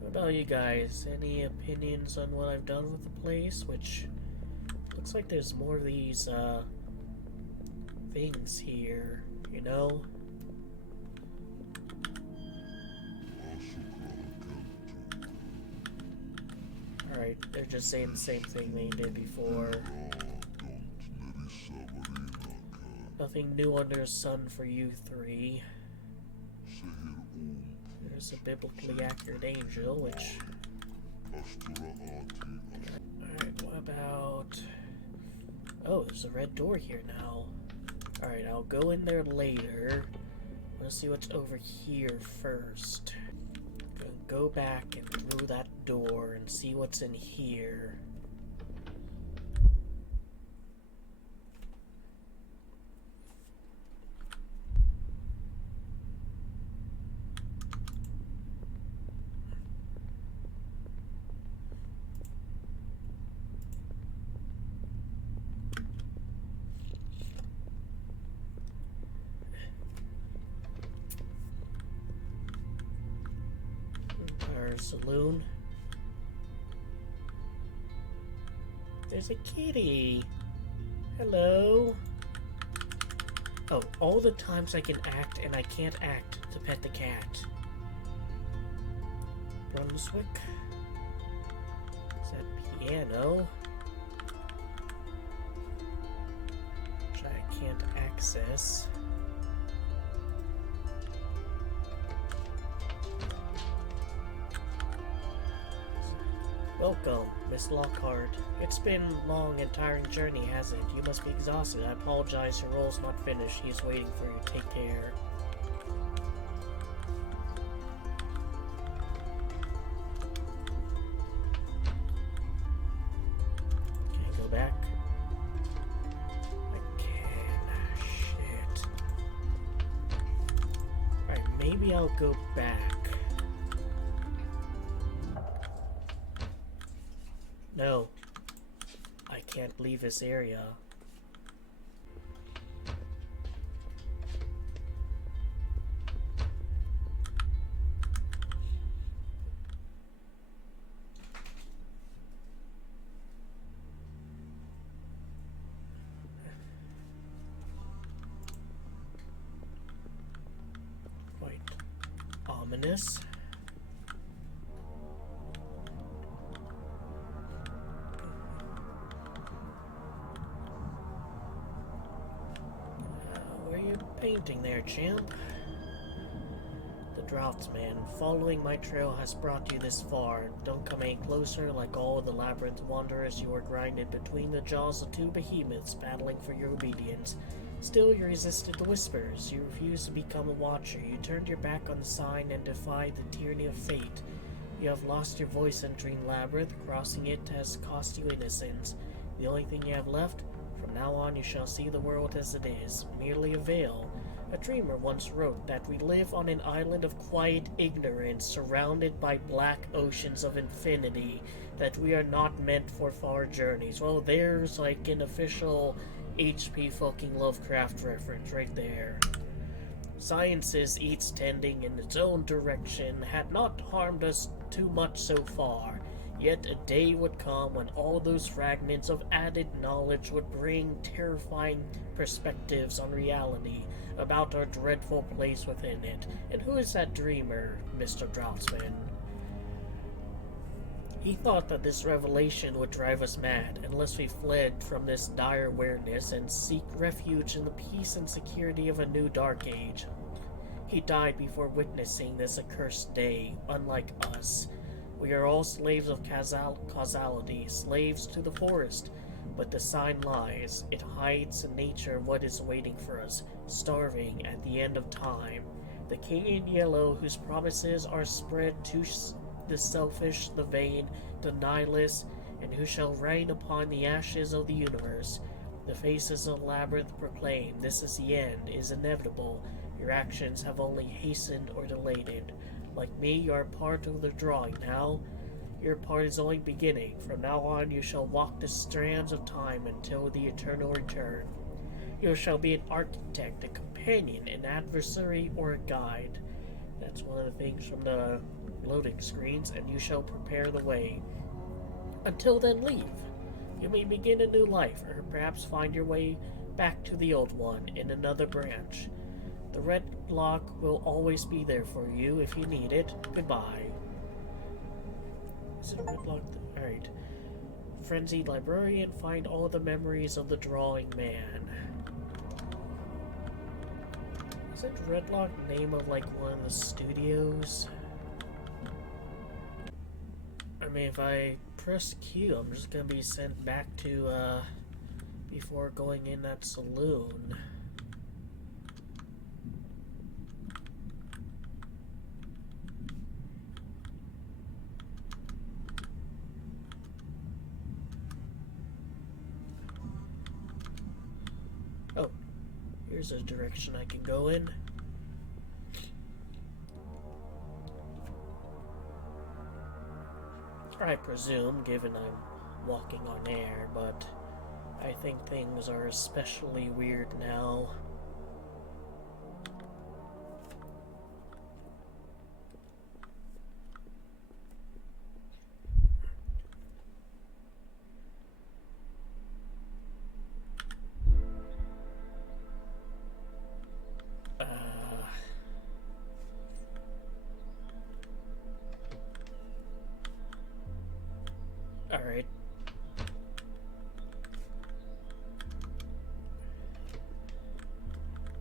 What about you guys? Any opinions on what I've done with the place? Which looks like there's more of these things here, you know? Alright, they're just saying the same thing they did before. Nothing new under the sun for you three. There's a biblically accurate angel, which... Alright, what about... Oh, there's a red door here now. Alright, I'll go in there later. Let's see what's over here first. Go back and through that door and see what's in here. our saloon. There's a kitty. Hello. Oh, all the times I can act and I can't act to pet the cat. Brunswick. Is that piano? Which I can't access. Welcome, Miss Lockhart. It's been a long and tiring journey, hasn't it? You must be exhausted. I apologize, your role's not finished. He's waiting for you. Take care. Can I go back? I can. Shit. Alright, maybe I'll go back. No, I can't leave this area. Quite ominous. Painting there, champ. The Draftsman. Following my trail has brought you this far. Don't come any closer. Like all the labyrinth wanderers, you are grinded between the jaws of two behemoths, battling for your obedience. Still, you resisted the whispers. You refused to become a watcher. You turned your back on the sign and defied the tyranny of fate. You have lost your voice in Dream Labyrinth. Crossing it has cost you innocence. The only thing you have left? From now on, you shall see the world as it is, merely a veil. A dreamer once wrote that we live on an island of quiet ignorance, surrounded by black oceans of infinity, that we are not meant for far journeys. Well, there's like an official HP fucking Lovecraft reference right there. Science is each tending in its own direction, had not harmed us too much so far. Yet a day would come when all those fragments of added knowledge would bring terrifying perspectives on reality about our dreadful place within it. And who is that dreamer, Mr. Draftsman? He thought that this revelation would drive us mad unless we fled from this dire awareness and seek refuge in the peace and security of a new dark age. He died before witnessing this accursed day, unlike us. We are all slaves of causality, slaves to the forest. But the sign lies. It hides in nature what is waiting for us, starving at the end of time. The king in yellow, whose promises are spread to the selfish, the vain, the nihilists, and who shall reign upon the ashes of the universe. The faces of the labyrinth proclaim, this is the end, is inevitable. Your actions have only hastened or delayed it. Like me, you are part of the drawing now. Your part is only beginning. From now on, you shall walk the strands of time until the eternal return. You shall be an architect, a companion, an adversary, or a guide. That's one of the things from the loading screens, and you shall prepare the way. Until then, leave. You may begin a new life, or perhaps find your way back to the old one in another branch. The red lock will always be there for you if you need it. Goodbye. Is it red lock? Alright. Frenzied librarian, find all the memories of the drawing man. Is it Redlock name of like one of the studios? I mean, if I press Q, I'm just gonna be sent back to, before going in that saloon. Oh, here's a direction I can go in. I presume, given I'm walking on air, but I think things are especially weird now. Alright.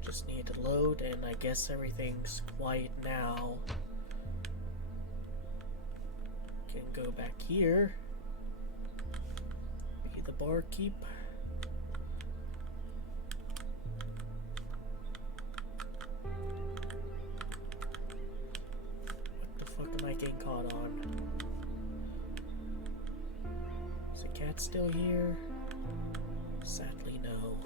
Just need to load, and I guess everything's quiet now. Can go back here. Be the barkeep. What the fuck am I getting caught on? Is the cat still here? Sadly, no.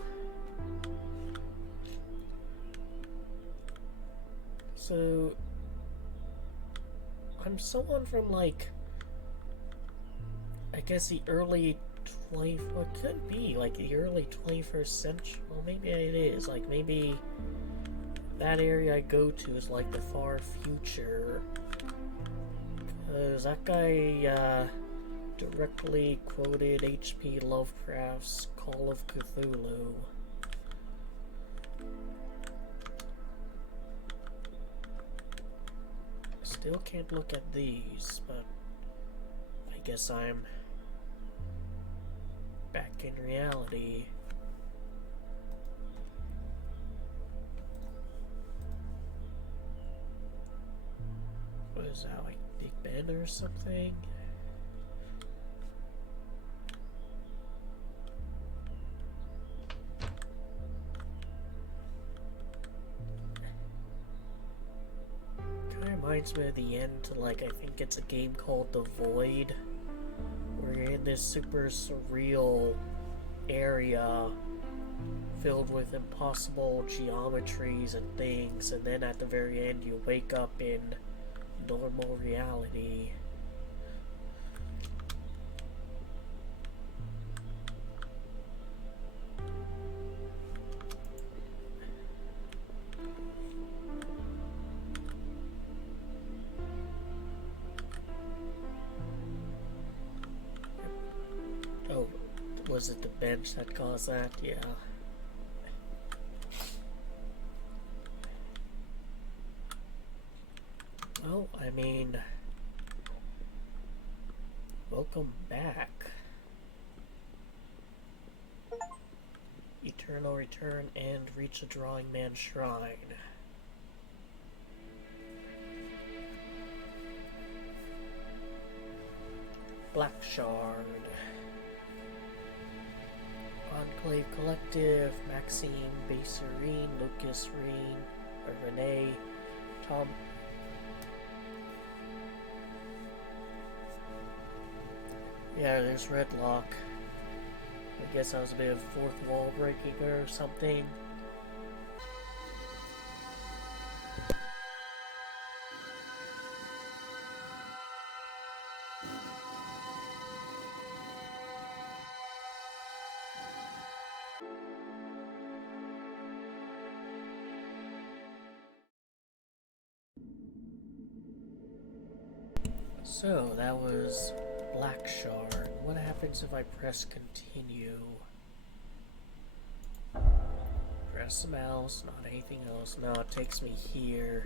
So, I'm someone from, like, I guess the early 20, what could be, like, the early 21st century, well, maybe it is, like, maybe that area I go to is, like, the far future, because that guy, directly quoted H.P. Lovecraft's Call of Cthulhu. Still can't look at these, but I guess I'm back in reality. What is that, like Big Ben or something? Reminds me of the end to, like, I think it's a game called The Void, where you're in this super surreal area filled with impossible geometries and things, and then at the very end you wake up in normal reality. Was it the bench that caused that? Yeah. Well, I mean, welcome back. Eternal return and reach the Drawing Man Shrine. Blackshard. Enclave Collective, Maxine, Baserine, Lucas, Renee, Tom. Yeah, there's Redlock. I guess that was a bit of fourth wall breaking or something. So, that was Blackshard. What happens if I press continue? Press the mouse, not anything else. No, it takes me here.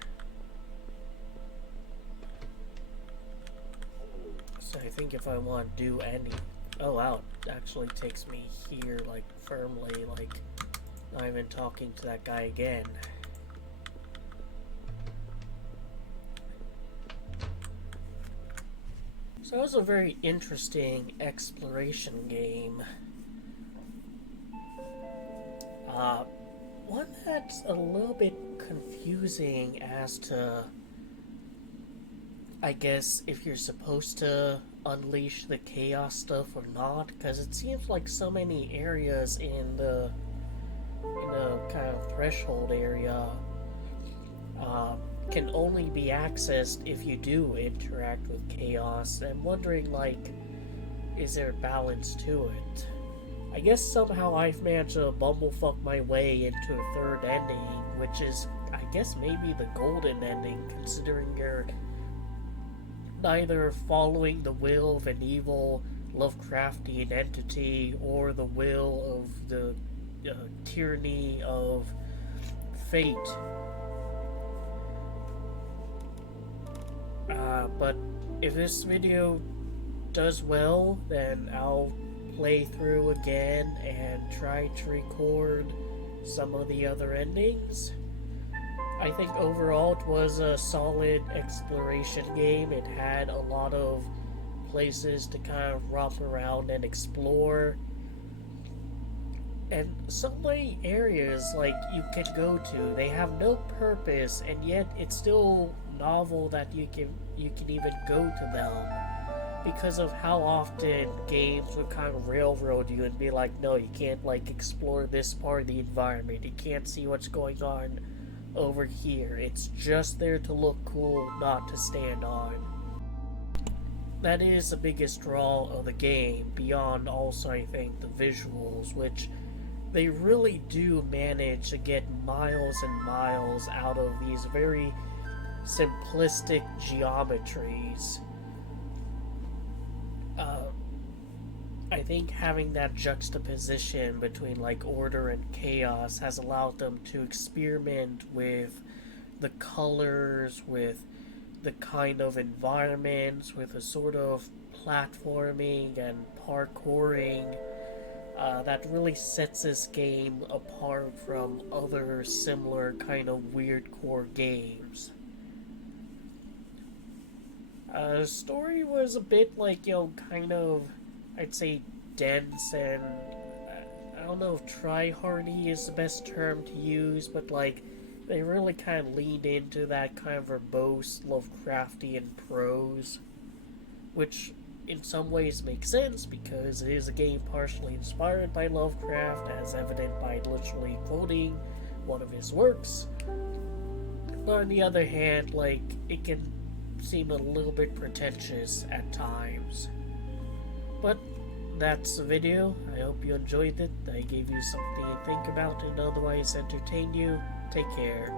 So I think if I want to do any... Oh wow, it actually takes me here, like, firmly, like, not even talking to that guy again. So it was a very interesting exploration game. One that's a little bit confusing as to, I guess, if you're supposed to unleash the chaos stuff or not, because it seems like so many areas in the kind of threshold area can only be accessed if you do interact with chaos. I'm wondering, like, is there a balance to it? I guess somehow I've managed to bumblefuck my way into a third ending, which is, I guess, maybe the golden ending, considering you're neither following the will of an evil Lovecraftian entity or the will of the tyranny of fate. But if this video does well, then I'll play through again and try to record some of the other endings. I think overall it was a solid exploration game. It had a lot of places to kind of romp around and explore. And some way areas like you can go to, they have no purpose, and yet it's still novel that you can even go to them because of how often games would kind of railroad you and be like, no, you can't like explore this part of the environment. You can't see what's going on over here. It's just there to look cool, not to stand on. That is the biggest draw of the game, beyond also I think the visuals, which they really do manage to get miles and miles out of these very simplistic geometries. I think having that juxtaposition between like order and chaos has allowed them to experiment with the colors, with the kind of environments, with a sort of platforming and parkouring that really sets this game apart from other similar kind of weird core games. The story was a bit like, kind of, I'd say, dense and I don't know if try-hardy is the best term to use, but like, they really kind of leaned into that kind of verbose, Lovecraftian prose, which in some ways makes sense because it is a game partially inspired by Lovecraft, as evident by literally quoting one of his works. But on the other hand, like, it can seem a little bit pretentious at times. But that's the video. I hope you enjoyed it. I gave you something to think about and otherwise entertained you. Take care.